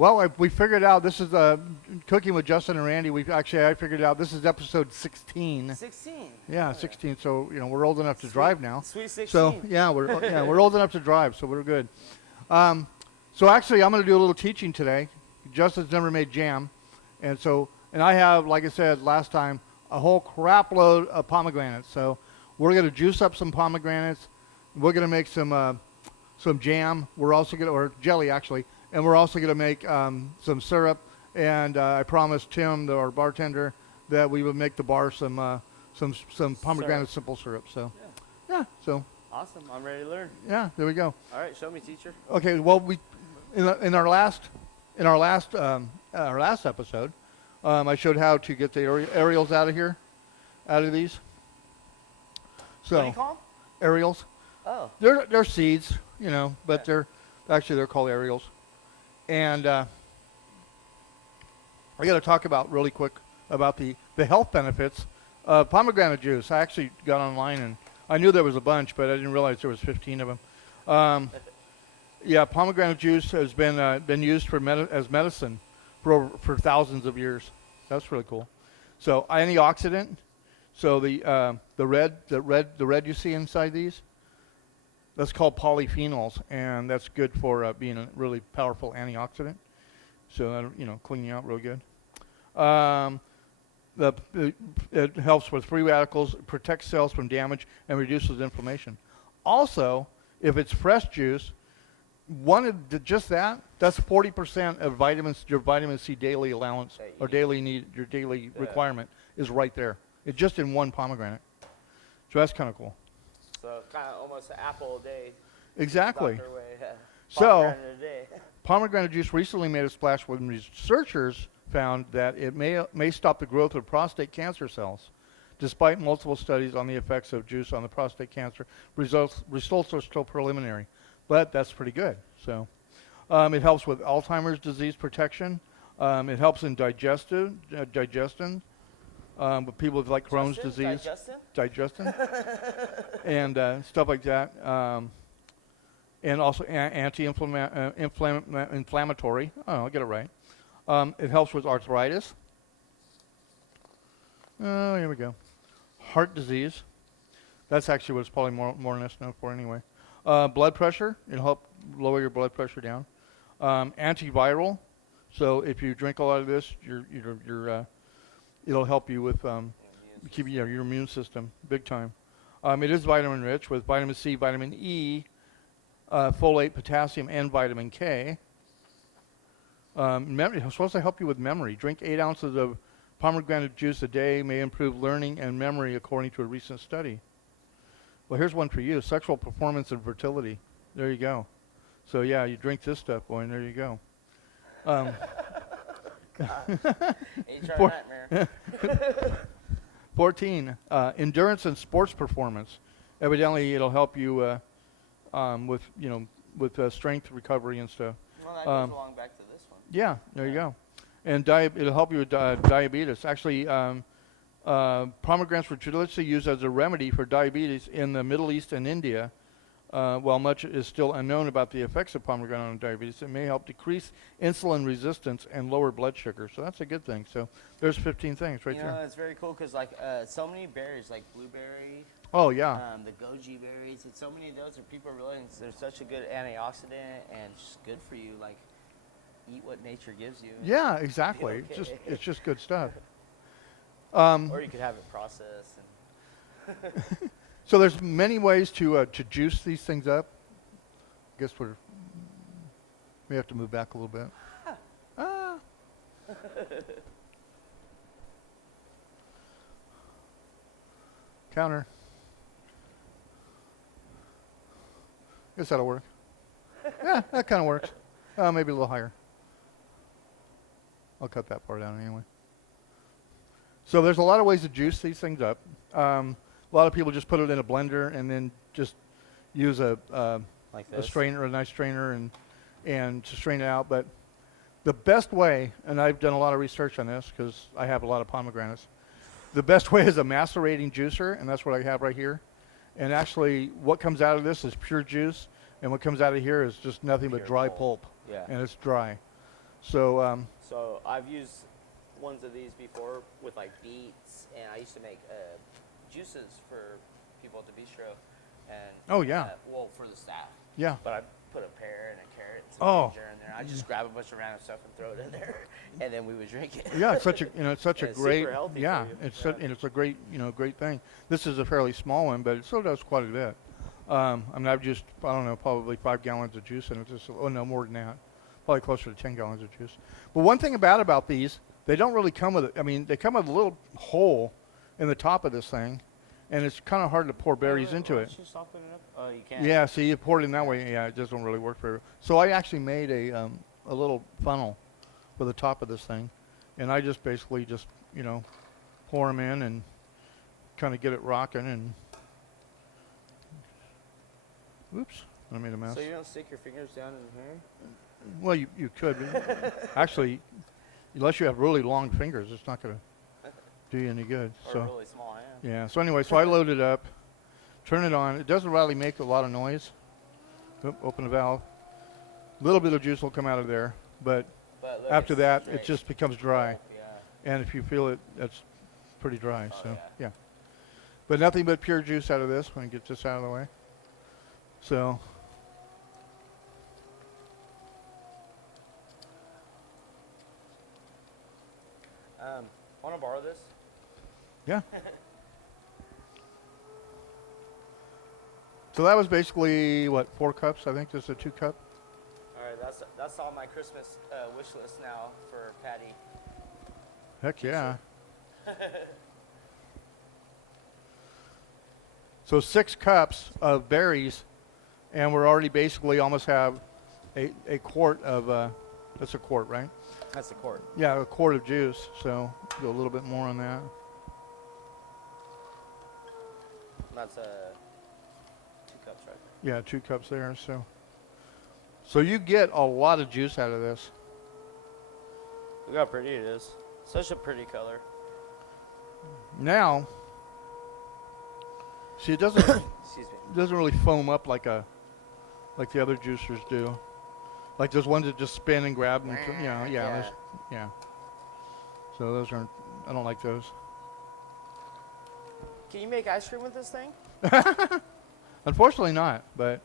Well, we figured out this is Cooking with Justin and Randy. I figured out this is episode 16. 16. Yeah, 16. So we're old enough to drive now. Sweet 16. So we're old enough to drive, so we're good. So actually, I'm going to do a little teaching today. Justin's never made jam, and I have, like I said last time, a whole crap load of pomegranates. So we're going to juice up some pomegranates. We're going to make some jam. We're also going to, or jelly actually. And we're also going to make some syrup, and I promised Tim, our bartender, that we would make the bar some pomegranate simple syrup. So, so awesome! I'm ready to learn. Yeah, there we go. All right, show me, teacher. Okay, well, in our last episode, I showed how to get the aerials out of these. So What do you call them? Aerials. Oh. They're seeds, but they're called aerials. And I got to talk really quick about the health benefits of pomegranate juice. I actually got online and I knew there was a bunch, but I didn't realize there was 15 of them. Pomegranate juice has been used as medicine for thousands of years. That's really cool. So antioxidant. So the red you see inside these. That's called polyphenols, and that's good for being a really powerful antioxidant. So cleaning you out real good. It helps with free radicals, protects cells from damage, and reduces inflammation. Also, if it's fresh juice, that's 40% of your vitamin C daily allowance or daily need, your daily requirement is right there. It's just in one pomegranate. So that's kind of cool. So kind of almost an apple a day. Exactly. So pomegranate juice recently made a splash when researchers found that it may stop the growth of prostate cancer cells. Despite multiple studies on the effects of juice on the prostate cancer, results are still preliminary, but that's pretty good. So it helps with Alzheimer's disease protection. It helps in digestion. With people with like Crohn's disease, digestion, and stuff like that, and also anti-inflammatory. Oh, I'll get it right. It helps with arthritis. Oh, here we go. Heart disease. That's actually what it's probably more or less known for anyway. Blood pressure. It'll help lower your blood pressure down. Antiviral. So if you drink a lot of this, it'll help you with keeping your immune system big time. It is vitamin rich with vitamin C, vitamin E, folate, potassium, and vitamin K. It's supposed to help you with memory. Drink 8 ounces of pomegranate juice a day may improve learning and memory according to a recent study. Well, here's one for you. Sexual performance and fertility. There you go. So yeah, you drink this stuff, boy, and there you go. HR nightmare. 14, endurance and sports performance. Evidently, it'll help you with strength recovery and stuff. Well, that goes along back to this one. Yeah, there you go. And it'll help you with diabetes. Actually, pomegranates were traditionally used as a remedy for diabetes in the Middle East and India. While much is still unknown about the effects of pomegranate on diabetes, it may help decrease insulin resistance and lower blood sugar. So that's a good thing. So there's 15 things right there. It's very cool because so many berries, like blueberry. Oh yeah. The goji berries, and so many of those are people realizing they're such a good antioxidant and just good for you. Like eat what nature gives you. Yeah, exactly. Okay. It's just good stuff. Or you could have it processed. And So there's many ways to juice these things up. I guess we have to move back a little bit. Counter. Guess that'll work. Yeah, that kind of works. Maybe a little higher. I'll cut that part out anyway. So there's a lot of ways to juice these things up. A lot of people just put it in a blender and then just use a strainer, a nice strainer, and to strain it out. But the best way, and I've done a lot of research on this because I have a lot of pomegranates, the best way is a macerating juicer, and that's what I have right here. And actually, what comes out of this is pure juice, and what comes out of here is just nothing but dry pulp. Yeah. And it's dry. So So I've used ones of these before with like beets, and I used to make juices for people at the bistro, and oh yeah, well, for the staff. yeah. But I put a pear and a carrot and some Oh. ginger in there. I just grab a bunch of random stuff and throw it in there, and then we would drink it. Yeah, it's such a it's such a It's great super healthy for yeah, you. it's Yeah. and it's a great great thing. This is a fairly small one, but it still does quite a bit. I mean, I've just I don't know, probably 5 gallons of juice in it. Just oh no, more than that, probably closer to 10 gallons of juice. But one thing about these, they don't really come with it. I mean, they come with a little hole in the top of this thing, and it's kind of hard to pour berries into Why it. don't you soften it up? Oh, you can't. Yeah, see, you pour it in that way. Yeah, it doesn't really work very. So I actually made a little funnel for the top of this thing, and I just basically just pour them in and kind of get it rocking. And oops, I made a mess. So you don't stick your fingers down in here? Well, you could. But actually, unless you have really long fingers, it's not going to do you any good. Or So a really small hand? yeah. So anyway, so I load it up, turn it on. It doesn't really make a lot of noise. Oop, open the valve. A little bit of juice will come out of there, but But look, after it's that, straight. it just becomes dry. Oh, yeah. And if you feel it, it's pretty dry. Oh, So yeah. yeah. But nothing but pure juice out of this when I get this out of the way. So Want to borrow this? yeah. So that was basically what, 4 cups? I think this is a 2 cup. All right, that's all my Christmas wish list now for Patty. Heck yeah. So 6 cups of berries, and we're already basically almost have a quart of, that's a quart, right? That's the quart. Yeah, a quart of juice. So do a little bit more on that. That's 2 cups, right? Yeah, 2 cups there. So you get a lot of juice out of this. Look how pretty it is. Such a pretty color. Now, see, it doesn't Excuse me. it doesn't really foam up like the other juicers do. Like those ones that just spin and grab and Yeah. yeah. So those aren't. I don't like those. Can you make ice cream with this thing? Unfortunately, not. But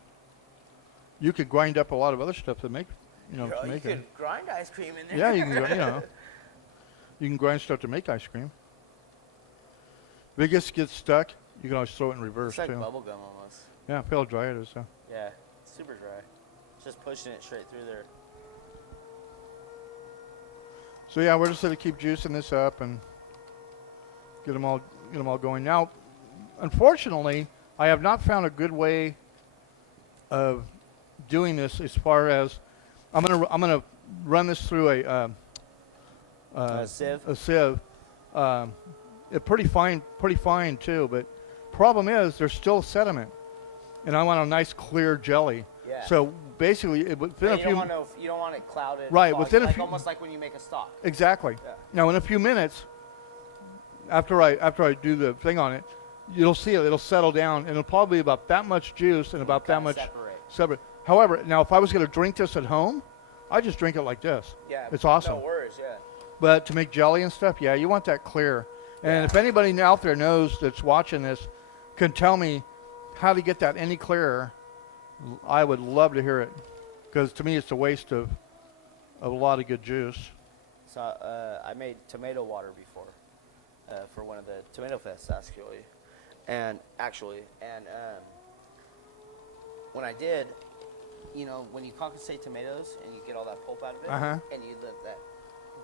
you could grind up a lot of other stuff to make Bro, to you make could it. grind ice cream in there. Yeah, you can. You can grind stuff to make ice cream. If it gets stuck, you can always throw it in reverse It's like too. bubble gum almost. Yeah, feel how dry it is. So. Yeah, super dry. Just pushing it straight through there. So yeah, we're just going to keep juicing this up and get them all going. Now, unfortunately, I have not found a good way of doing this. As far as I'm gonna run this through A sieve? A sieve. It's pretty fine too. But problem is, there's still sediment, and I want a nice clear jelly. Yeah. So basically, within a And few you don't want it clouded. Right, fogged, within a like few- almost like when you make a stock. Exactly. Yeah. Now, in a few minutes, after I do the thing on it, you'll see it'll settle down, and it'll probably be about that much juice and about that Kinda much separate. separate. However, now if I was going to drink this at home, I just drink it like this. Yeah. It's awesome. No worries. Yeah. But to make jelly and stuff, yeah, you want that clear. And Yeah. if anybody out there knows that's watching this, can tell me how to get that any clearer, I would love to hear it, because to me it's a waste of a lot of good juice. So I made tomato water before for one of the tomato fests and when I did, when you concassate tomatoes and you get all that pulp out of it, Uh-huh. and you let that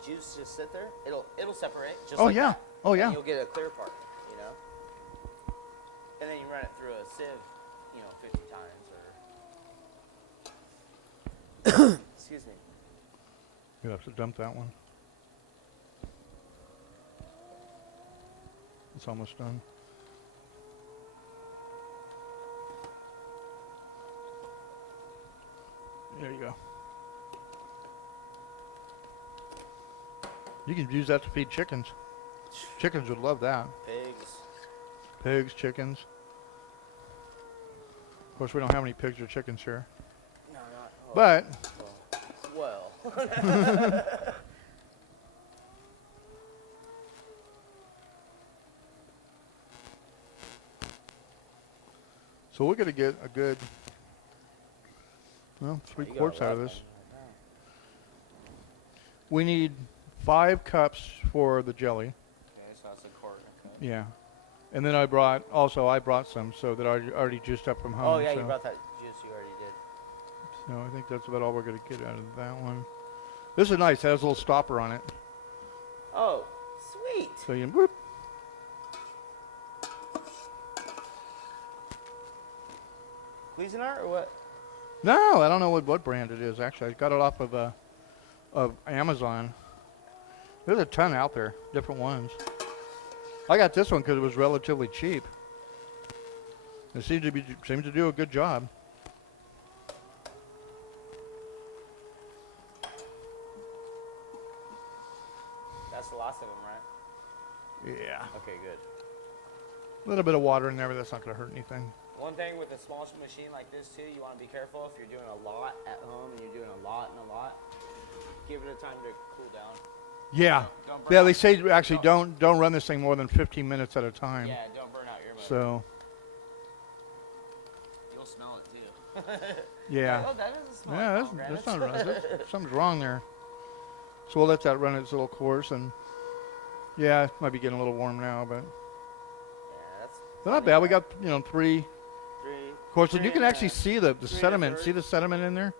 juice just sit there, it'll separate. Just Oh, like yeah. that. Oh, yeah. And you'll get a clear part, and then you run it through a sieve, 50 times or. Excuse me. You have to dump that one. It's almost done. There you go. You can use that to feed chickens. Chickens would love that. Pigs. Pigs, chickens. Of course, we don't have any pigs or chickens here. No, not. But Well. So we're gonna get a good, well, You 3/4 got a out of lot this. done right now. We need 5 cups for the jelly. Okay, so that's a quart. Okay. Yeah. And then I brought some so that I already juiced up from home. Oh yeah, so. you brought that juice. You already did. So I think that's about all we're gonna get out of that one. This is nice. It has a little stopper on it. Oh, sweet. So you can whoop. Cuisinart or what? No, I don't know what brand it is actually. I got it off of Amazon. There's a ton out there, different ones. I got this one because it was relatively cheap. It seems to do a good job. That's the last of them, right? Yeah. Okay, good. A little bit of water in there, but that's not going to hurt anything. One thing with a small machine like this too, you want to be careful if you're doing a lot at home and you're doing a lot and a lot. Give it a time to cool down. Yeah. Don't burn Yeah, out- they say actually don't run this thing more than 15 minutes at a time. Yeah, don't burn out your motor. So, You'll smell it too. yeah. Like, oh, that is a small Yeah, that's not right. Something's wrong there. So we'll let that run its little course, and yeah, it might be getting a little warm now, but Yeah, that's. they're not bad. We got 3. three. Of course, and you can actually see the sediment. See the sediment in there?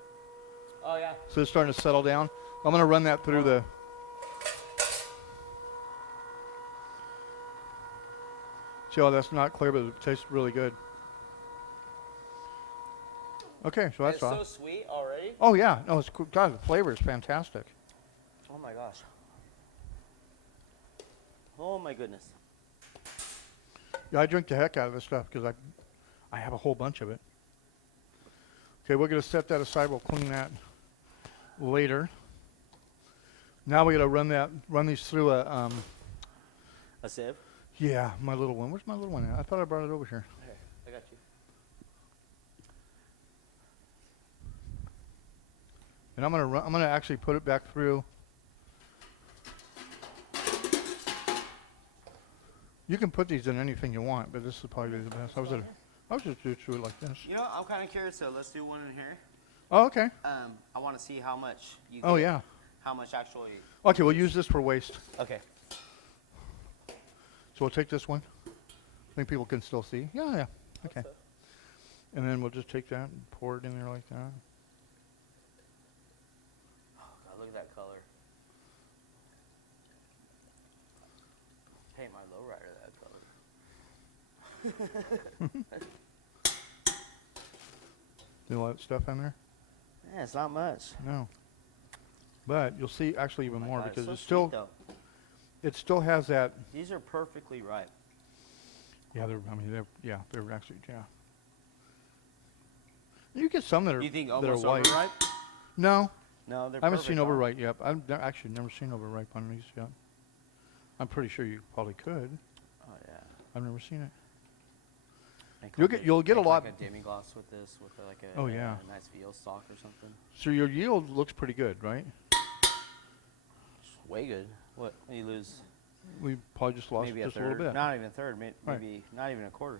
Oh yeah. So it's starting to settle down. I'm gonna run that through the. See, oh, that's not clear, but it tastes really good. Okay, so that's It's all. so sweet already. Oh yeah, no, it's cool. God, the flavor is fantastic. Oh my gosh. Oh my goodness. Yeah, I drink the heck out of this stuff because I have a whole bunch of it. Okay, we're gonna set that aside. We'll clean that later. Now we gotta run these through a A sieve. yeah, my little one. Where's my little one at? I thought I brought it over here. Here, I got you. And I'm gonna actually put it back through. You can put these in anything you want, but this would probably be the best. I was just do it like this. You know, I'm kind of curious. So let's do one in here. Oh, okay. I want to see how much you. Oh get, yeah. How much actually? Okay, we'll use this for waste. Okay. So we'll take this one. I think people can still see. Yeah, yeah. Okay. And then we'll just take that and pour it in there like that. Oh God, look at that color. Paint my lowrider that color. See all that stuff in there? Yeah, it's not much. No. But you'll see actually even Oh my more God, because so it still sweet, though. it still has that. These are perfectly ripe. Yeah, they're actually You get some that are You think that are almost white. overripe? No, No, they're. I haven't perfect, seen huh? overripe yet. I've never seen overripe on these yet. I'm pretty sure you probably could. Oh yeah. I've never seen it. Make You'll like get- you'll get a make lot- Like a demi-gloss with this, with like a, Oh, yeah. a nice veal stock or something. So your yield looks pretty good, right? It's way good. What you lose? We probably just lost Maybe just a a third. little bit. Not even a third. Right. Maybe not even a quarter.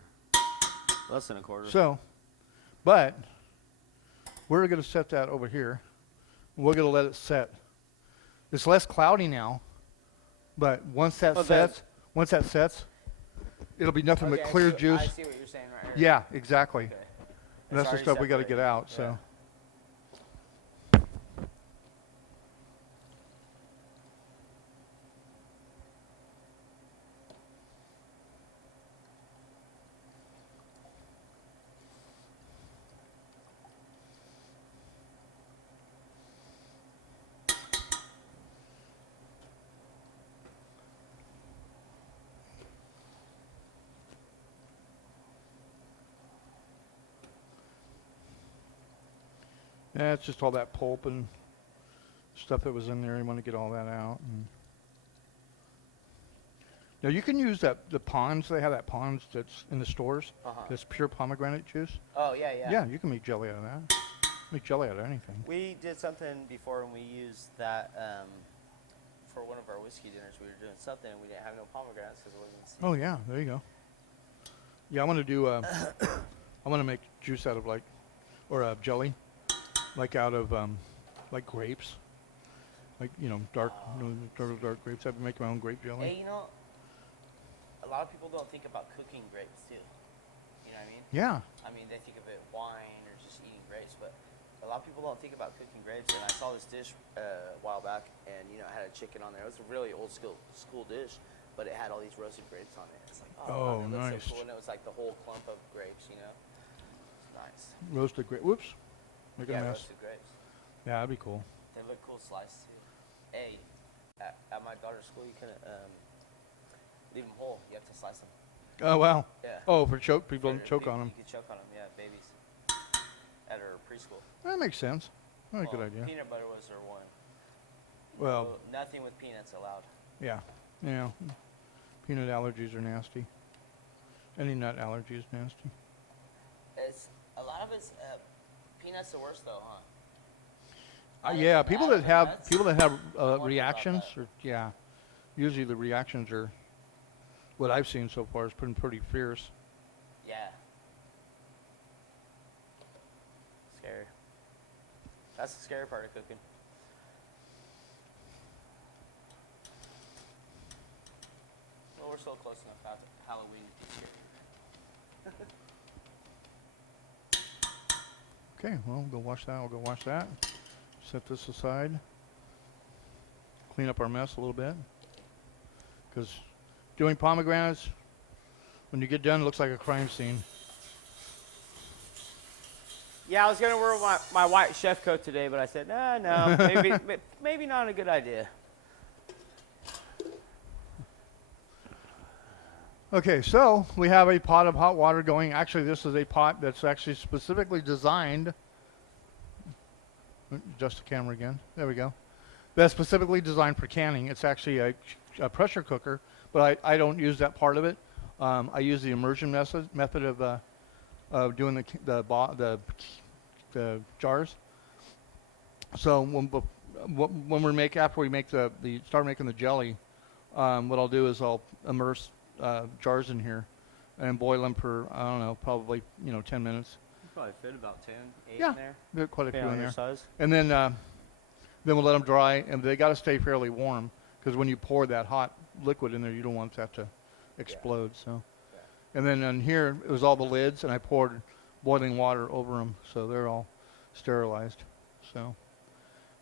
Less than a quarter. So, but we're going to set that over here. We're going to let it set. It's less cloudy now, but once that sets, it'll be nothing but clear juice. I see what you're saying right here. Yeah, exactly. Okay. And that's the It's stuff we got to already get out. separated. So, yeah, it's just all that pulp and stuff that was in there. You want to get all that out. And now you can use the ponds. They have that ponds that's in the stores. Uh-huh. That's pure pomegranate juice. Oh yeah, yeah. Yeah, you can make jelly out of that. Make jelly out of anything. We did something before and we used that for one of our whiskey dinners. We were doing something and we didn't have no pomegranates because it wasn't seasoned. Oh yeah, there you go. Yeah, I want to do. I want to make juice out of or jelly, like out of like grapes, like dark grapes. I've been making my own grape jelly. Hey, a lot of people don't think about cooking grapes too. You know what I mean? Yeah. I mean, they think of it wine or just eating grapes, but a lot of people don't think about cooking grapes. And I saw this dish a while back, and it had a chicken on there. It was a really old school dish, but it had all these roasted grapes on it. It's like, oh, wow, nice. Looks so cool. And it was like the whole clump of grapes, It's nice. Roasted grape. Whoops. Make a mess. Roasted grapes. Yeah, that'd be cool. They look cool sliced too. Hey, at my daughter's school, you couldn't leave them whole. You have to slice them. Oh wow. Yeah. Oh, for choke people choke on them. You could choke on them, yeah, babies. At her preschool. That makes sense. That's a good idea. Peanut butter was her one. Well, nothing with peanuts allowed. yeah. Peanut allergies are nasty. Any nut allergy is nasty. A lot of it's peanuts the worst though, huh? Yeah, people that have about reactions, that. usually the reactions are what I've seen so far has been pretty fierce. Yeah. Scary. That's the scary part of cooking. Well, we're so close enough after Halloween to be scary. Okay, well, go wash that. We'll go wash that. Set this aside. Clean up our mess a little bit. Because doing pomegranates, when you get done, it looks like a crime scene. Yeah, I was gonna wear my white chef coat today, but I said, no, maybe not a good idea. Okay, so we have a pot of hot water going. Actually, this is a pot that's actually specifically designed. Adjust the camera again. There we go. That's specifically designed for canning. It's actually a pressure cooker, but I don't use that part of it. I use the immersion method of doing the jars. So when after we make start making the jelly, what I'll do is I'll immerse jars in here and boil them for, I don't know, probably 10 minutes. You probably fit about 10, 8 Yeah, in there. there are quite a few in there. Size. And then we'll let them dry, and they got to stay fairly warm because when you pour that hot liquid in there, you don't want that to explode. Yeah. So, yeah. And then on here it was all the lids, and I poured boiling water over them, so they're all sterilized. So,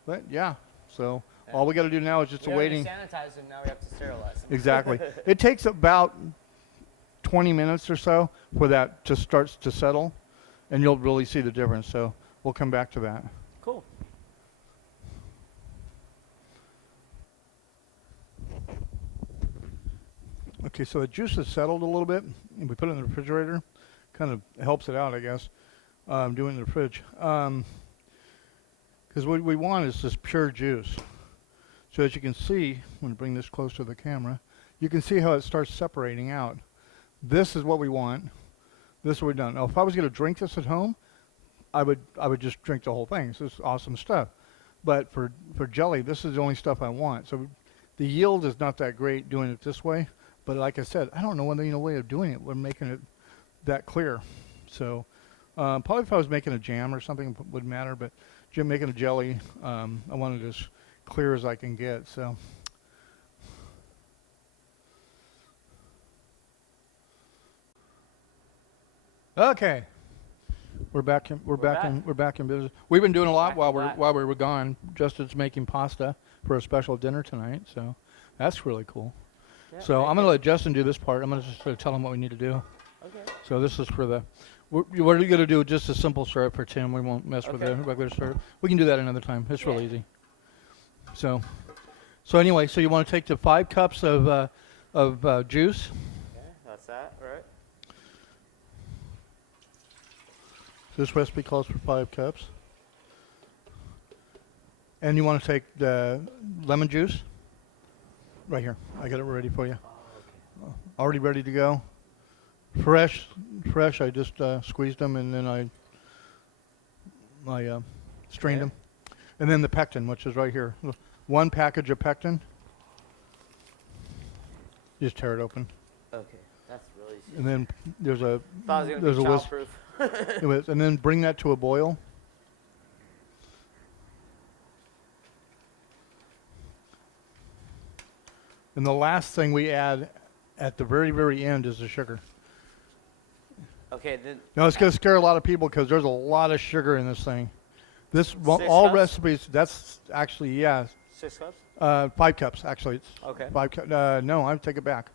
but yeah, so all we got to do now is just waiting. We sanitize them, now we have to sterilize them. Exactly. It takes about 20 minutes or so for that just starts to settle, and you'll really see the difference. So we'll come back to that. Cool. Okay, so the juice has settled a little bit, and we put it in the refrigerator. Kind of helps it out, I guess, doing it in the fridge. Because what we want is just pure juice. So as you can see, I'm going to bring this close to the camera, you can see how it starts separating out. This is what we want. This is what we've done. Now, if I was going to drink this at home, I would just drink the whole thing. This is awesome stuff. But for jelly, this is the only stuff I want. So the yield is not that great doing it this way. But like I said, I don't know any way of doing it. We're making it that clear. So probably if I was making a jam or something, it wouldn't matter. But making a jelly, I want it as clear as I can get. So. Okay, we're back in business. We've been doing a lot while we were gone. Justin's making pasta for a special dinner tonight, so that's really cool. Yeah, so I'm going to let Justin do this part. I'm going to just sort of tell him what we need to do. Okay. So this is for the. What are you going to do? Just a simple syrup for Tim. We won't mess with the regular syrup. We can do that another time. It's real easy. So anyway, so you want to take the 5 cups of juice. Okay, that's that, right? This recipe calls for 5 cups. And you want to take the lemon juice. Right here. I got it ready for you. Oh, okay. Already ready to go. Fresh. I just squeezed them, and then I strained Okay. them. And then the pectin, which is right here. 1 package of pectin. You just tear it open. Okay, that's really easy. And then there's a Thought it was there's gonna a be whisk. childproof. And then bring that to a boil. And the last thing we add at the very, very end is the sugar. Okay, then Now it's going to scare a lot of people because there's a lot of sugar in this thing. This all cups? recipes. That's actually 6 cups. 5 cups actually. It's Okay. 5 cups. No, I take it back.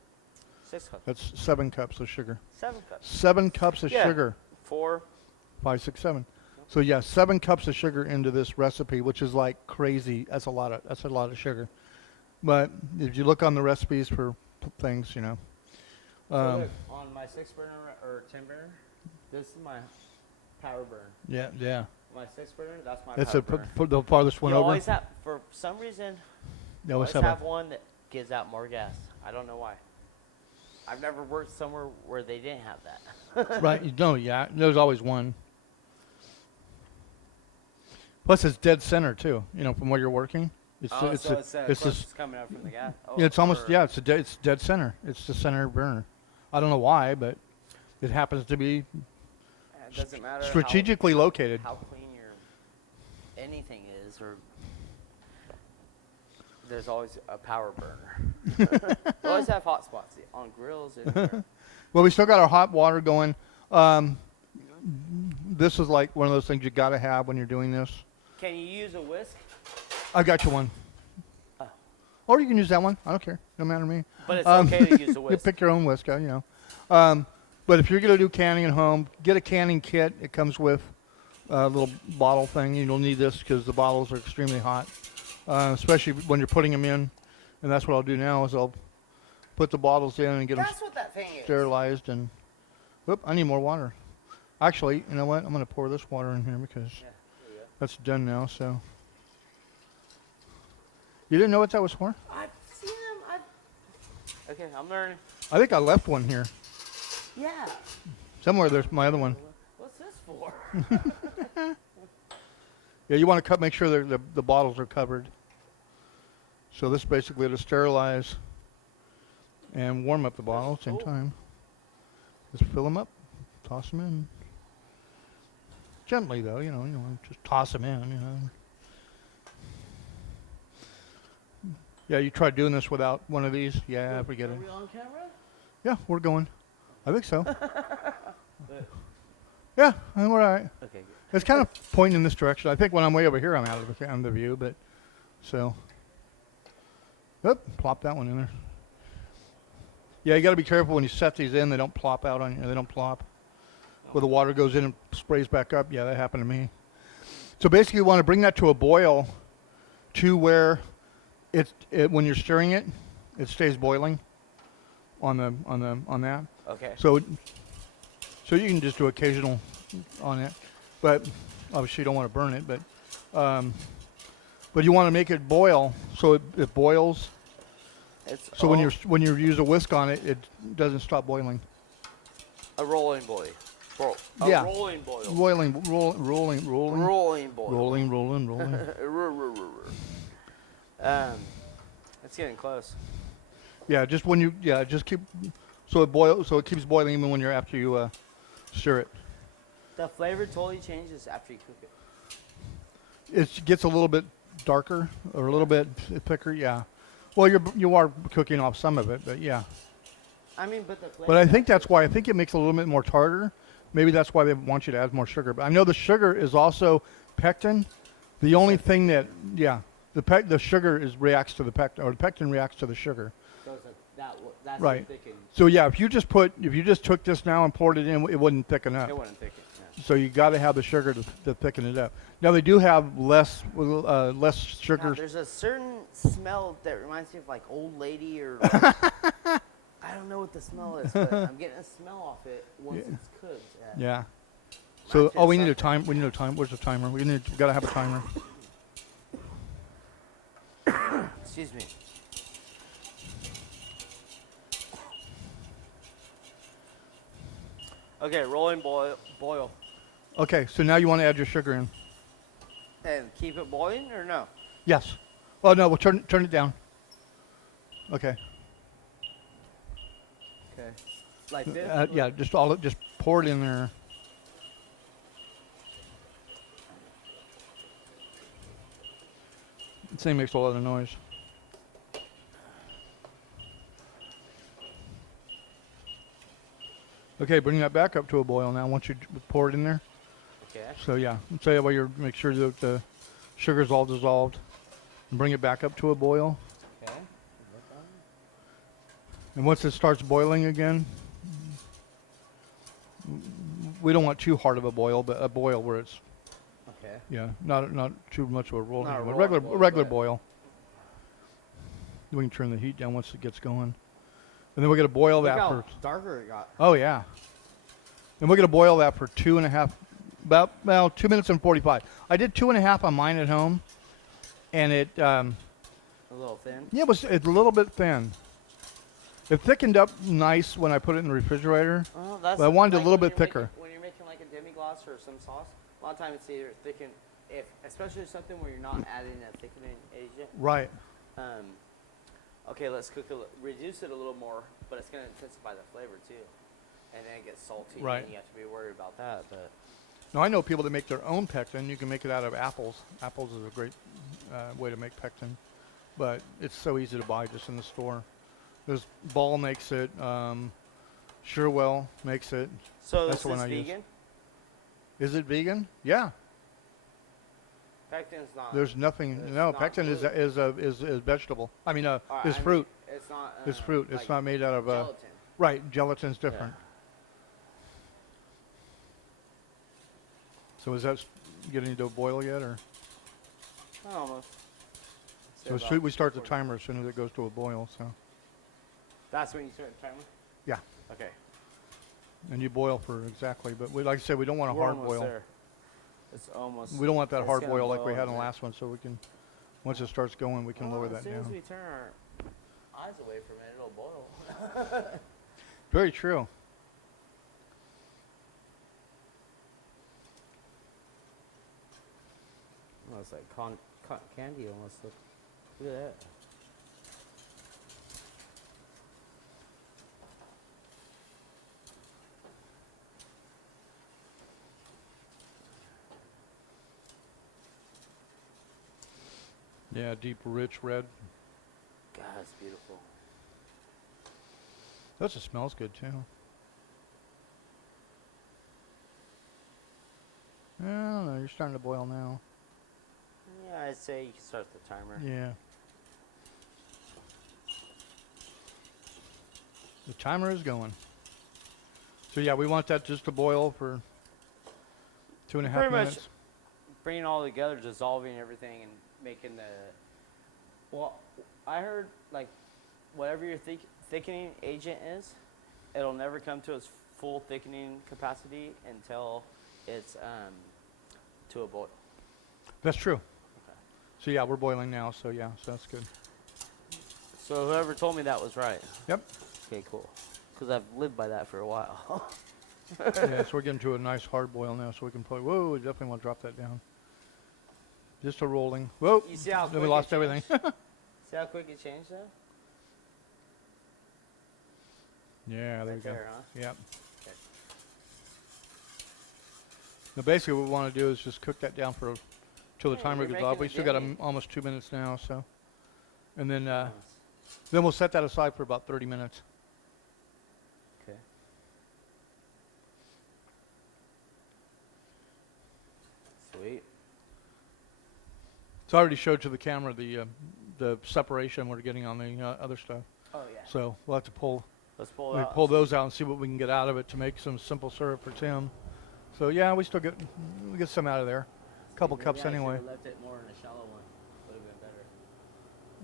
6 cups. That's 7 cups of sugar. 7 cups. 7 cups of Yeah. sugar. 4. 5, 6, 7. So yeah, 7 cups of sugar into this recipe, which is like crazy. That's a lot of sugar. But if you look on the recipes for things, you know. So look, on my 6 burner or 10 burner, this is my power burner. Yeah. My 6 burner, that's my That's power burner. the farthest one You over. always have, for some reason, You you always always have have one that gives out more gas. I don't know why. I've never worked somewhere where they didn't have that. right. You know, yeah. There's always one. Plus, it's dead center too. You know, from where you're working. It's It's just just coming out from the gas. Oh, yeah. It's almost or- It's dead center. It's the center burner. I don't know why, but it happens to be It doesn't matter strategically located. how clean your anything is, or there's always a power burner. We always have hot spots on grills. Anywhere. Well, we still got our hot water going. This is like one of those things you got to have when you're doing this. Can you use a whisk? I got you one. Oh. Or you can use that one. I don't care. No matter to me. But it's okay to use a You whisk. pick your own whisk, you know. But if you're going to do canning at home, get a canning kit. It comes with a little bottle thing. You'll need this because the bottles are extremely hot, especially when you're putting them in. And that's what I'll do now is I'll put the bottles in and get them That's what that thing is. sterilized. And, whoop, I need more water. Actually, you know what? I'm going to pour this water in here because Yeah, there you go. that's done now. So, you didn't know what that was for? I've seen them. Okay, I'm learning. I think I left one here Yeah. somewhere. There's my other one. What's this for? Yeah, you want to make sure the bottles are covered. So this basically to sterilize and warm up the bottle at the same Cool. time. Just fill them up, toss them in. Gently though, you know, just toss them in, you know. Yeah, you tried doing this without one of these? Yeah, forget it. Are we on camera? Yeah, we're going. I think so. Yeah, I think we're all right. Okay, good. It's kind of pointing in this direction. I think when I'm way over here, I'm out of the view, but so. Oop, plop that one in there. Yeah, you got to be careful when you set these in. They don't plop out on you. They don't plop. Where the water goes in and sprays back up. Yeah, that happened to me. So basically, you want to bring that to a boil to where when you're stirring it, it stays boiling on that. Okay. So you can just do occasional on it, but obviously you don't want to burn it. But you want to make it boil so it boils. It's So when you use a whisk on it, it doesn't stop boiling. a rolling boil. Yeah. Rolling boil. Rolling. Rolling boil. Rolling. It's getting close. Yeah, just keep so it keeps boiling even when you're after you stir it. The flavor totally changes after you cook it. It gets a little bit darker or a little bit thicker. Yeah. Well, you are cooking off some of it, but yeah. I mean, but the flavor. But I think that's why it makes it a little bit more tartar. Maybe that's why they want you to add more sugar. But I know the sugar is also pectin. The only thing that the sugar reacts to the pectin, or the pectin reacts to the sugar. So it's that's Right. the thickened. So yeah, if you just took this now and poured it in, it wouldn't thicken up. It wouldn't thicken. Yeah. So you got to have the sugar to thicken it up. Now they do have less Now, sugar. there's a certain smell that reminds me of like old lady or like, I don't know what the smell is, but I'm getting a smell off it once Yeah. it's cooked. Yeah. So Might we taste need a like- time. We need a time. Where's the timer? We got to have a timer. Excuse me. Okay, rolling boil. Okay. So now you want to add your sugar in. And keep it boiling or no? Yes. Well, no, we'll turn it down. Okay. Okay. Like this? Yeah, just pour it in there. This thing makes a lot of noise. Okay, bring that back up to a boil now once you pour it in there. Okay. So yeah, so that way you make sure that the sugar's all dissolved. And bring it back up to a boil. Okay. And once it starts boiling again, we don't want too hard of a boil, but a boil where it's Okay. not too much of a roll. Not a A rolling regular boil, regular but- boil. We can turn the heat down once it gets going. And then we're gonna boil Look that how for darker it got. oh yeah. And we're gonna boil that for 2 minutes and 45. I did 2.5 on mine at home, and it A little thin. yeah, it's a little bit thin. It thickened up nice when I put it in the refrigerator. Oh, that's But I wanted it a like little when bit you're thicker. making- when you're making like a demi-glace or some sauce, a lot of times it's either thicken, especially something where you're not adding a thickening agent. Right. Okay, let's reduce it a little more, but it's going to intensify the flavor too. And then it gets salty, Right. and you have to be worried about that. But Now I know people that make their own pectin. You can make it out of apples. Apples is a great way to make pectin, but it's so easy to buy just in the store. There's Ball makes it. Surewell makes it. so That's this the one is I use. vegan. Is it vegan? Yeah. Pectin's not. There's nothing. It's No, not pectin is vegetable. I mean, All right, is I mean, fruit. it's not. It's fruit. It's like not made out of gelatin. right. Gelatin's different. So is that getting to a boil yet, or Almost. so we start the timer as soon as it goes to a boil? So That's when you start the timer. yeah, Okay. and you boil for exactly. But like I said, we don't want a We're hard almost boil. there. It's almost. We don't want that it's hard gonna boil like we boil had in the in. last one. So we can, once it starts going, we can lower that As soon as down. we turn our eyes away from it, it'll boil. Very true. Oh, it's like cotton candy almost. Look at that. Yeah, deep, rich red. God, it's beautiful. That just smells good too. I don't know. You're starting to boil now. Yeah, I'd say you can start the timer. Yeah. The timer is going. So yeah, we want that just to boil for 2.5 Pretty much minutes. bringing it all together, dissolving everything, and making the. Well, I heard like whatever your thickening agent is, it'll never come to its full thickening capacity until it's to a boil. That's true. Okay. So yeah, we're boiling now. So yeah, so that's good. So whoever told me that was right. Yep. Okay, cool. Because I've lived by that for a while. Yeah, so we're getting to a nice hard boil now, so we can put. Whoa, we definitely want to drop that down. Just a rolling. Whoa. You see how Then we quick lost it everything. See how quick it changed though? Yeah, there Right we go. there, huh? Yep. Okay. Now basically what we want to do is just cook that down for till the Yeah, timer you're goes off. making We a still got jelly. almost 2 minutes now, so. And then Nice. then we'll set that aside for about 30 minutes. Okay. Sweet. So I already showed to the camera the separation we're getting on the other stuff. Oh yeah. So we'll have to pull Let's pull it out. pull those out and see what we can get out of it to make some simple syrup for Tim. So yeah, we get some out of there. A couple Maybe cups I anyway. should've left it more in a shallow one. Would have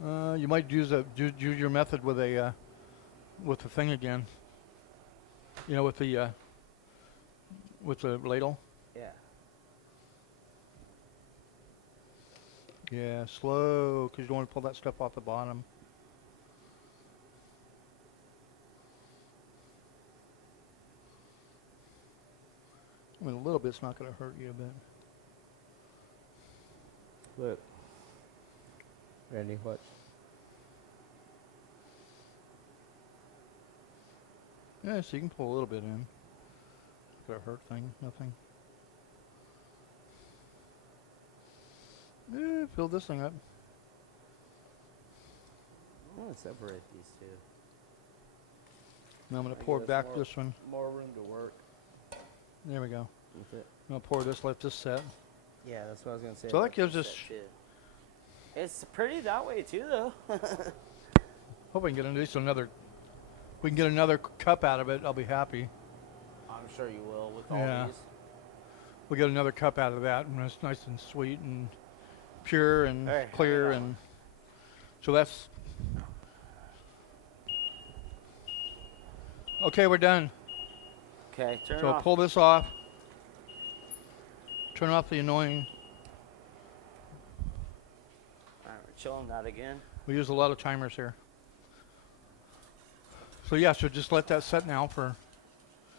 been better. You might use your method with the thing again. You know, with the ladle. Yeah. Yeah, slow, because you don't want to pull that stuff off the bottom. I mean, a little bit's not going to hurt you a bit. Look. Randy, watch. Yeah, so you can pull a little bit in. Could it hurt thing? Nothing. Fill this thing up. I'm gonna separate these two. Now I'm gonna That pour gives back more- this one. More room to work There we go. with it. I'm gonna pour this, let this set. Yeah, that's what I was gonna say. So that about gives this us- set, too. It's pretty that way too, though. Hope we can get at least another. We can get another cup out of it. I'll be happy. I'm sure you will with all Yeah. these. We'll get another cup out of that, and it's nice and sweet and pure and All right, clear, hand me and so that's okay. We're done. Okay, turn it So off. pull this off. Turn off the annoying. All right, we're chilling that again. We use a lot of timers here. So yeah, so just let that set now for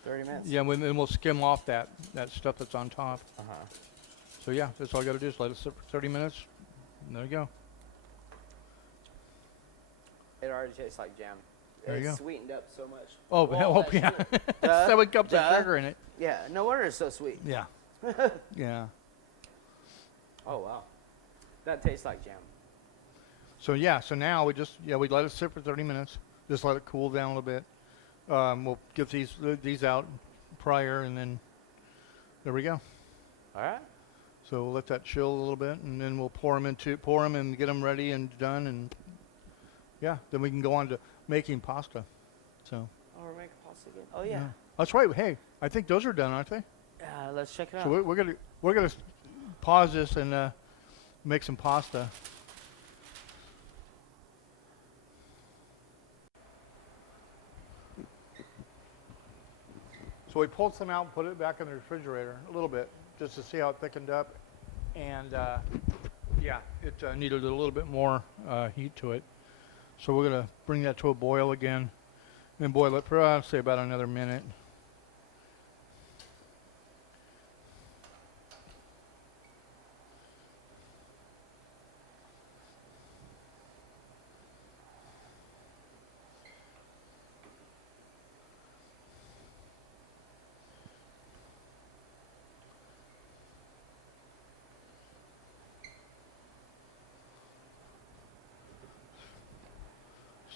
30 minutes. yeah, and we'll skim off that stuff that's on top. Uh huh. So yeah, that's all I got to do is let it sit for 30 minutes. And there you go. It already tastes like jam. There you It's go. sweetened up so much. Oh, All oh that yeah. sugar. Duh, 7 cups duh. of sugar in it. Yeah, no wonder it's so sweet. Yeah. Yeah. Oh wow, that tastes like jam. So yeah, so now we just we let it sit for 30 minutes. Just let it cool down a little bit. We'll get these out prior, and then there we go. All right. So we'll let that chill a little bit, and then we'll pour them and get them ready and done, and yeah, then we can go on to making pasta. So Oh, we're making pasta again. Oh yeah. that's right. Hey, I think those are done, aren't they? Yeah. Let's check it out. So we're gonna pause this and make some pasta. So we pulled some out and put it back in the refrigerator a little bit just to see how it thickened up, and yeah, it needed a little bit more heat to it. So we're gonna bring that to a boil again, and boil it for say about another minute.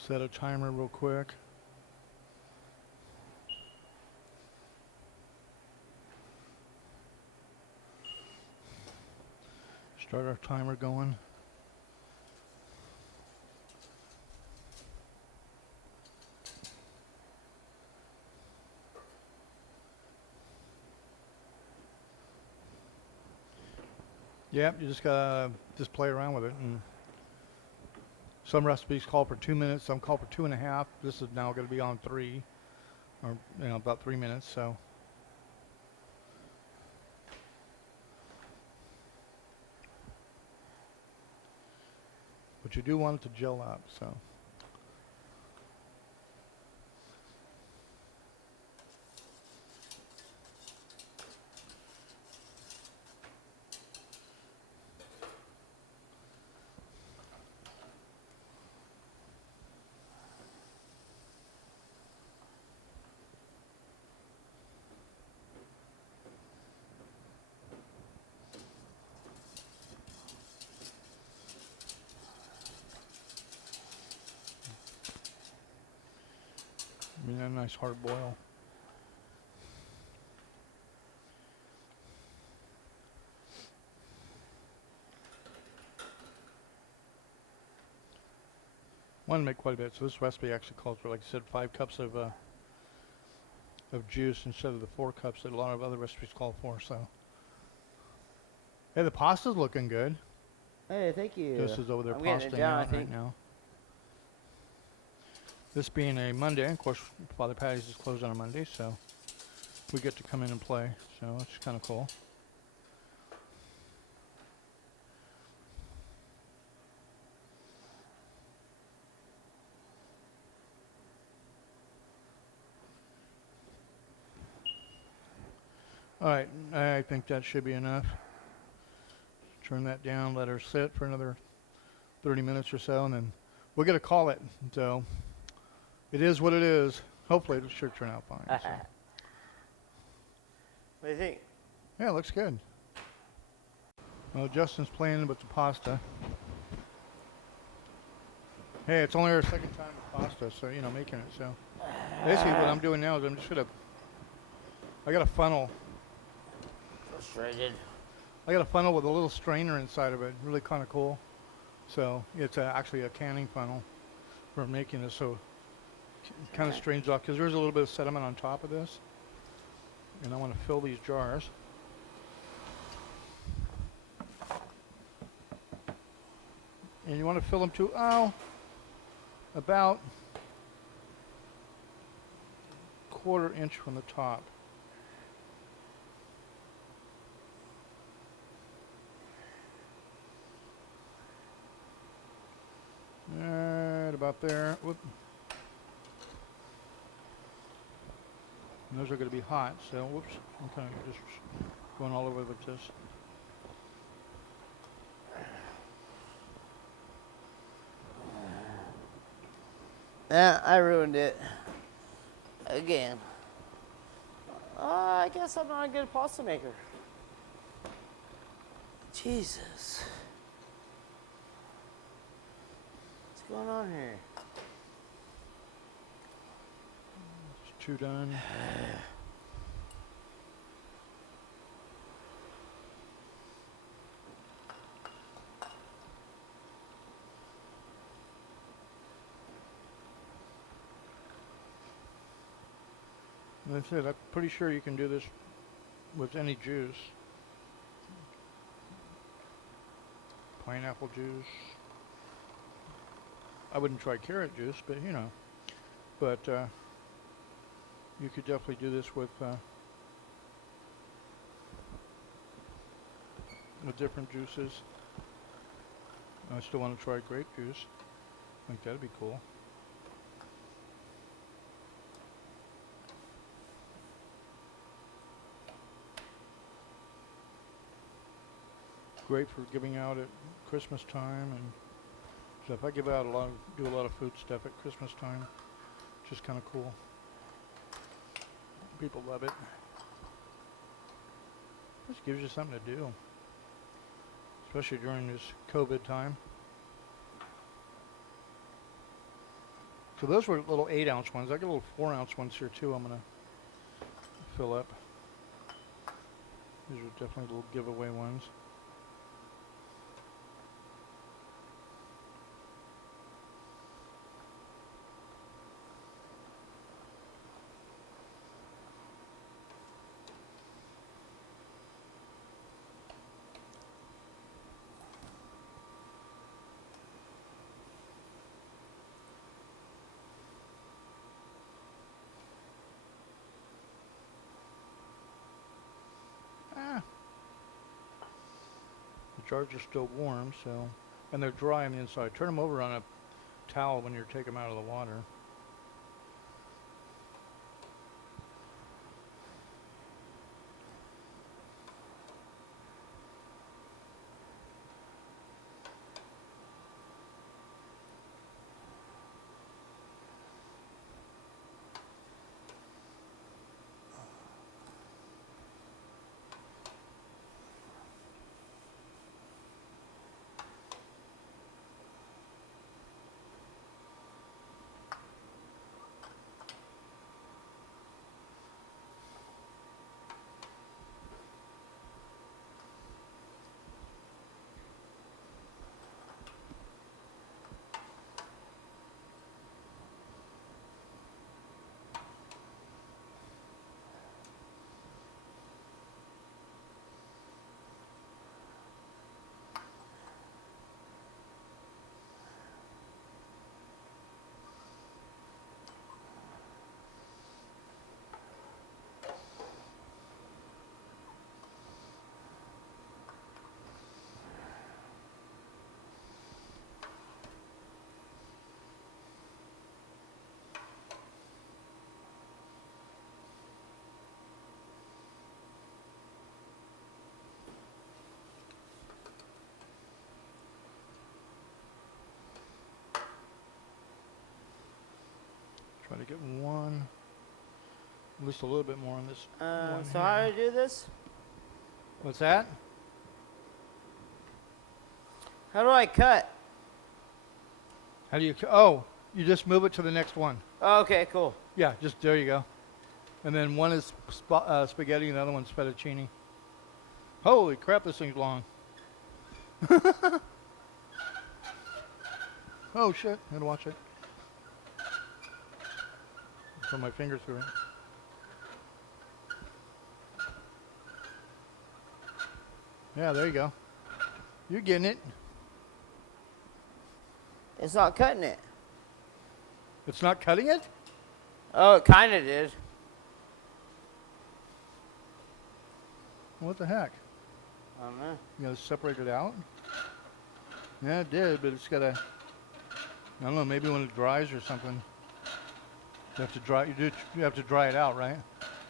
Set a timer real quick. Start our timer going. Yep, you just gotta play around with it, and some recipes call for 2 minutes, some call for 2.5. This is now going to be on 3, or about 3 minutes. So but you do want it to gel up. So I mean, a nice hard boil. Want to make quite a bit. So this recipe actually calls for, like I said, 5 cups of juice instead of the 4 cups that a lot of other recipes call for. So, hey, the pasta's looking good. Hey, thank you. This is over there I'm getting it pasting down, I out right think. now. This being a Monday, and of course, Father Patty's is closed on a Monday, so we get to come in and play. So it's kind of cool. All right, I think that should be enough. Turn that down, let her sit for another 30 minutes or so, and then we're going to call it. So it is what it is. Hopefully it should turn out fine. So. What do you think? Yeah, it looks good. Well, Justin's playing with the pasta. Hey, it's only our second time with pasta, so, you know, making it. So basically what I'm doing now is I'm just going to, I got a funnel. Frustrated. I got a funnel with a little strainer inside of it. Really kind of cool. So it's actually a canning funnel for making this. So it kind of strains off because there's a little bit of sediment on top of this. And I want to fill these jars. And you want to fill them to, about quarter-inch from the top. Right about there. Whoop. And those are going to be hot, so whoops, I'm kind of just going all over with this. Yeah, I ruined it. Again. I guess I'm not a good pasta maker. Jesus. What's going on here? It's 2 done. That's it. I'm pretty sure you can do this with any juice. Pineapple juice. I wouldn't try carrot juice, but you know. But you could definitely do this with different juices. I still want to try grape juice. I think that'd be cool. Great for giving out at Christmas time and stuff. I give out do a lot of food stuff at Christmas time. Just kind of cool. People love it. Just gives you something to do, especially during this COVID time. So those were little 8-ounce ones. I got little 4-ounce ones here too. I'm gonna fill up. These are definitely little giveaway ones. The jars are still warm, so, and they're dry on the inside. Turn them over on a towel when you take them out of the water. Try to get one, at least a little bit more on this one So here. how do I do this? What's that? How do I cut? How do you? Oh, you just move it to the next one. Oh, okay, cool. Yeah, just there you go. And then one is spaghetti, and the other one's fettuccine. Holy crap, this thing's long. Oh shit, had to watch it. Put my finger through it. Yeah, there you go. You're getting it. It's not cutting it. It's not cutting it? Oh, it kind of did. What the heck? I don't know. You gotta separate it out? Yeah, it did, but it's gotta, I don't know, maybe when it dries or something. You have to dry, you have to dry it out, right?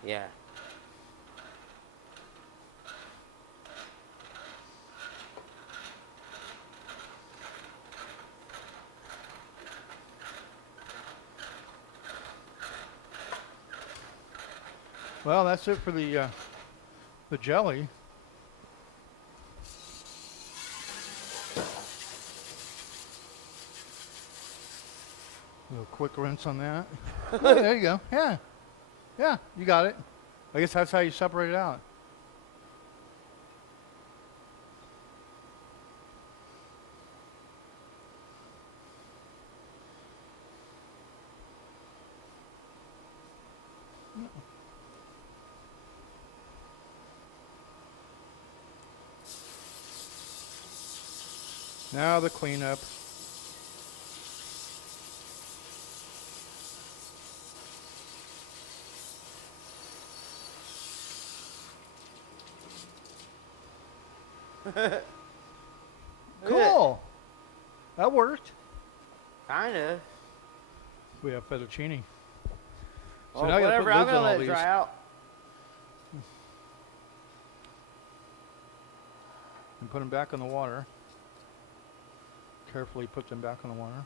Yeah. Well, that's it for the jelly. A little quick rinse on that. Yeah, there you go. Yeah. Yeah, you got it. I guess that's how you separate it out. Now the cleanup. Cool. That worked. Kind of. We have fettuccine. So Well, now you gotta put whatever. I'm lids gonna on all let it these. dry out. And put them back in the water. Carefully put them back in the water.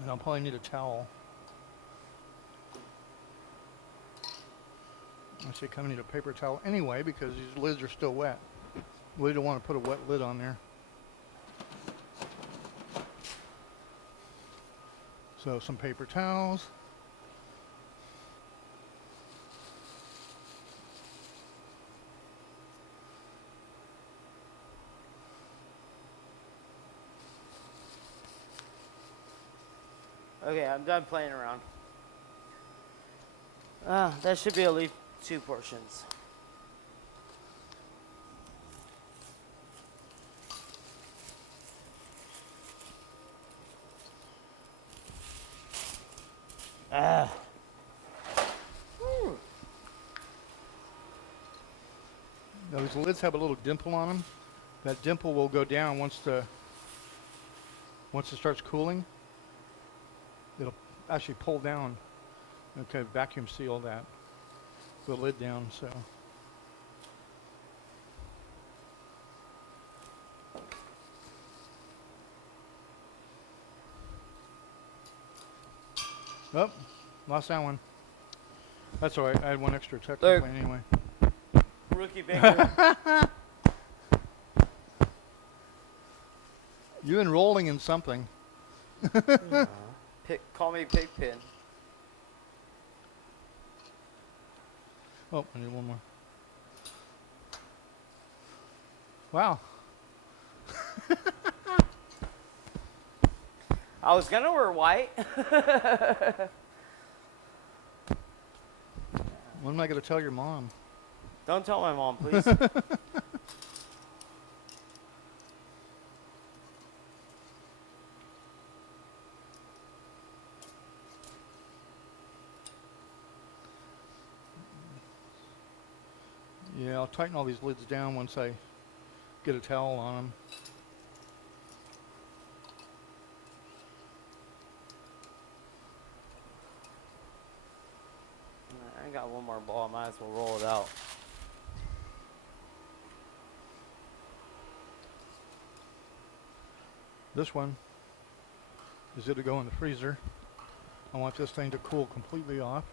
And I'll probably need a towel. Actually, I kind of need a paper towel anyway because these lids are still wet. We don't want to put a wet lid on there. So some paper towels. Okay, I'm done playing around. That should be at least 2 portions. Those lids have a little dimple on them. That dimple will go down once it starts cooling. It'll actually pull down. Okay, vacuum seal the lid down. So. Oh, lost that one. That's all right. I had one extra technically anyway. Rookie baker. You enrolling in something. Call me Pigpen. Oh, I need one more. Wow. I was gonna wear white. When am I going to tell your mom? Don't tell my mom, please. Yeah, I'll tighten all these lids down once I get a towel on them. I got one more ball. I might as well roll it out. This one is going to go in the freezer. I want this thing to cool completely off.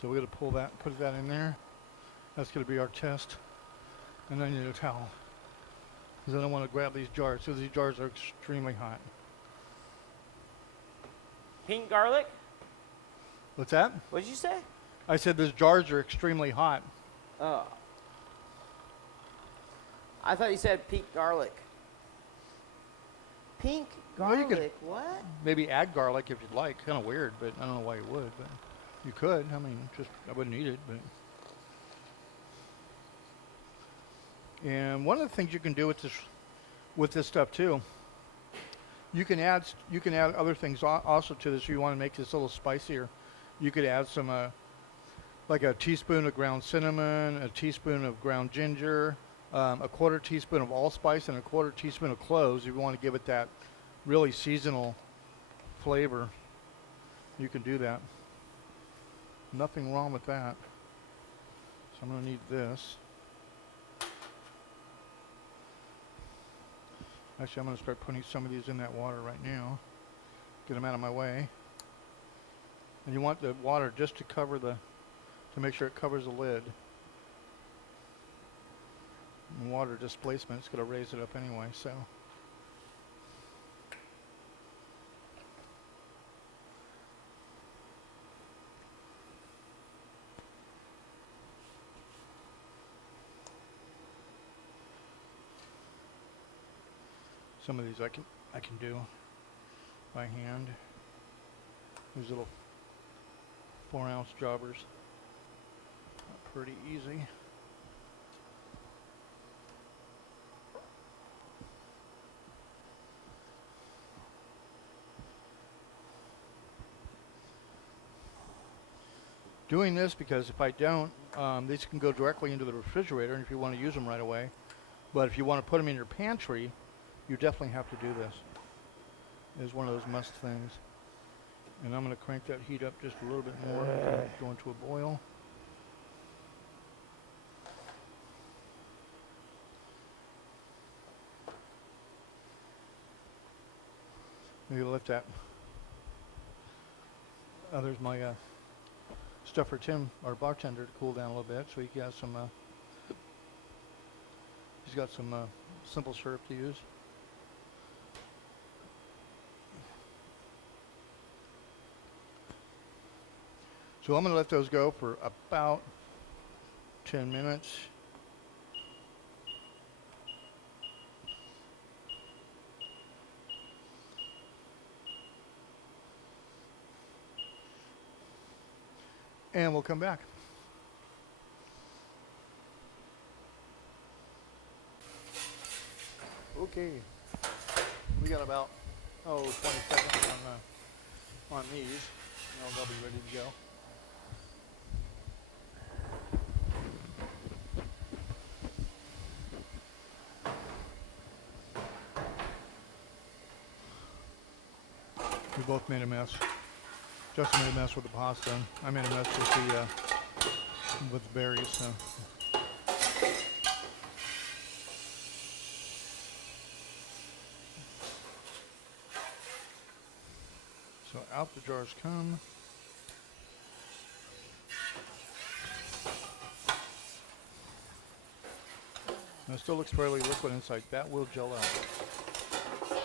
So we're going to pull that, put that in there. That's going to be our test. And I need a towel. Because I don't want to grab these jars. So these jars are extremely hot. Pink garlic? What's that? What did you say? I said these jars are extremely hot. Oh. I thought you said pink garlic. Pink Well, you garlic? could- What? Maybe add garlic if you'd like. Kind of weird, but I don't know why you would. But you could. I mean, just I wouldn't eat it. But and one of the things you can do with this stuff too, you can add other things also to this. If you want to make this a little spicier, you could add some like a teaspoon of ground cinnamon, a teaspoon of ground ginger, a quarter teaspoon of allspice, and a quarter teaspoon of cloves. If you want to give it that really seasonal flavor, you can do that. Nothing wrong with that. So I'm going to need this. Actually, I'm going to start putting some of these in that water right now. Get them out of my way. And you want the water just to cover to make sure it covers the lid. And water displacement is going to raise it up anyway, so. Some of these I can do by hand. These little 4-ounce jobbers are pretty easy. Doing this because if I don't, these can go directly into the refrigerator if you want to use them right away. But if you want to put them in your pantry, you definitely have to do this. It's one of those must things. And I'm going to crank that heat up just a little bit more. Go into a boil. Maybe let that. There's my stuff for Tim, our bartender, to cool down a little bit, so he has some. He's got some simple syrup to use. So I'm going to let those go for about 10 minutes. And we'll come back. Okay. We got about 20 seconds on these. Now they'll be ready to go. We both made a mess. Justin made a mess with the pasta. I made a mess with the berries. So. So out the jars come. And it still looks fairly liquid inside. That will gel out. So.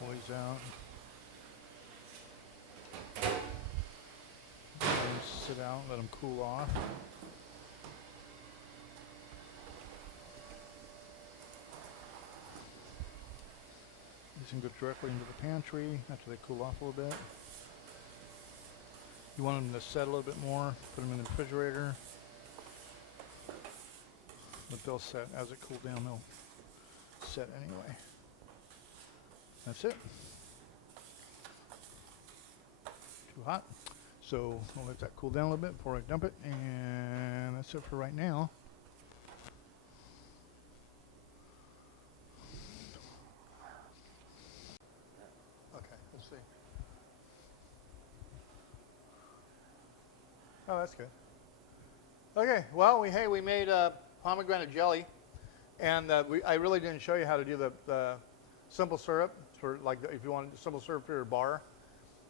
Pull these out. Let them sit out, let them cool off. These can go directly into the pantry after they cool off a little bit. You want them to set a little bit more, put them in the refrigerator. But they'll set, as it cools down, they'll set anyway. That's it. Too hot. So I'll let that cool down a little bit before I dump it, and that's it for right now. Okay, let's see. Oh, that's good. Okay, well, we made pomegranate jelly, and I really didn't show you how to do simple syrup for like if you want simple syrup for your bar,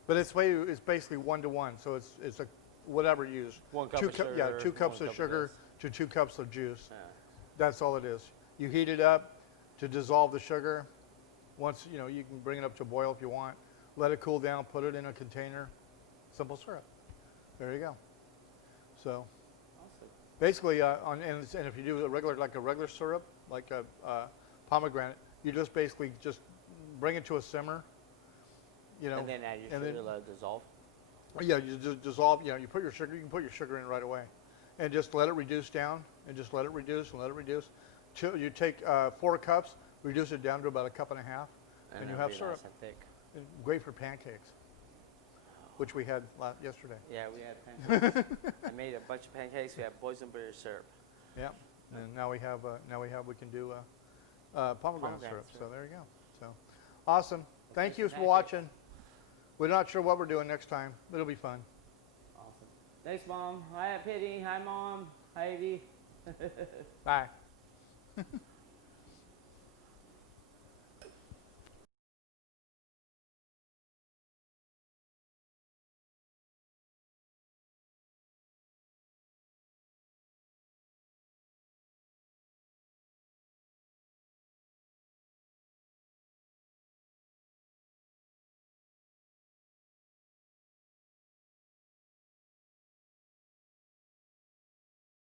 but it's basically 1 to 1. So it's a whatever you use. 1 cup of Yeah, sugar, 2 cups 1 of cup of sugar this. to 2 cups of juice. Yeah. That's all it is. You heat it up to dissolve the sugar. Once you can bring it up to a boil if you want. Let it cool down. Put it in a container. Simple syrup. There you go. So Awesome. basically, and if you do a regular syrup, like a pomegranate, you just basically just bring it to a simmer. And then add your sugar, let it dissolve. Yeah, you just dissolve. You put your sugar. You can put your sugar in right away, and just let it reduce down, and just let it reduce and let it reduce. Till you take 4 cups, reduce it down to about 1.5 cups, and you have syrup. Nice and thick. And great for pancakes, which we had yesterday. Yeah, we had pancakes. I made a bunch of pancakes. We had boysenberry syrup. Yeah, and now we can do pomegranate syrup. So there you go. So awesome. Thank you for watching. We're not sure what we're doing next time. It'll be fun. Awesome. Thanks, Mom. Hi, Pitty. Hi, Mom. Hi, Evie. Bye.